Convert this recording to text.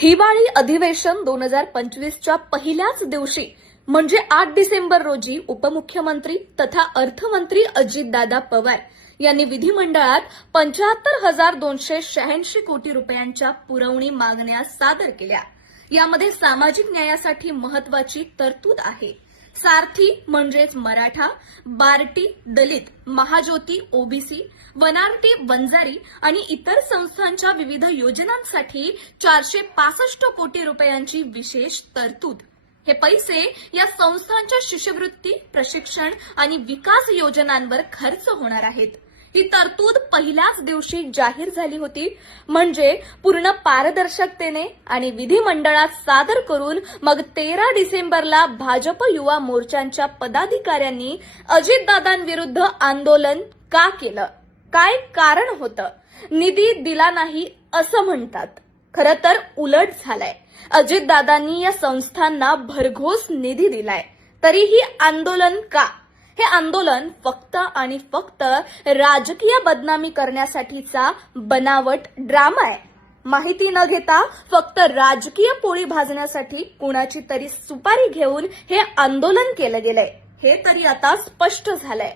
हिवाळी अधिवेशन 2025च्या पहिल्याच दिवशी म्हणजे 8 डिसेंबर रोजी उपमुख्यमंत्री तथा अर्थमंत्री अजितदादा पवार यांनी विधिमंडळात 75,286 कोटी रुपयांच्या पुरवणी मागण्या सादर केल्या। यामध्ये सामाजिक न्यायासाठी महत्वाची तरतूद आहे। सारथी म्हणजेच मराठा, बार्टी दलित, महाज्योती ओबीसी, वनारटी वंजारी आणि इतर संस्थांच्या विविध योजनांसाठी 465 कोटी रुपयांची विशेष तरतूद। हे पैसे या संस्थांच्या शिष्यवृत्ती, प्रशिक्षण आणि विकास योजनांवर खर्च होणार आहेत। ही तरतूद पहिल्याच दिवशी जाहीर झाली होती, म्हणजे पूर्ण पारदर्शकतेने आणि विधिमंडळात सादर करून मग 13 डिसेंबरला भाजप युवा मोर्चांच्या पदाधिकाऱ्यांनी अजितदादांविरुद्ध आंदोलन का केलं? काय कारण होतं? निधी दिला नाही असं म्हणतात, खरं तर उलट झालंय। अजितदादांनी या संस्थांना भरघोस निधी दिलाय, तरीही आंदोलन का? हे आंदोलन फक्त आणि फक्त राजकीय बदनामी करण्यासाठीचा बनावट ड्रामा आहे। माहिती न घेता फक्त राजकीय पोळी भाजण्यासाठी कुणाची तरी सुपारी घेऊन हे आंदोलन केलं गेलंय, हे तरी आता स्पष्ट झालंय।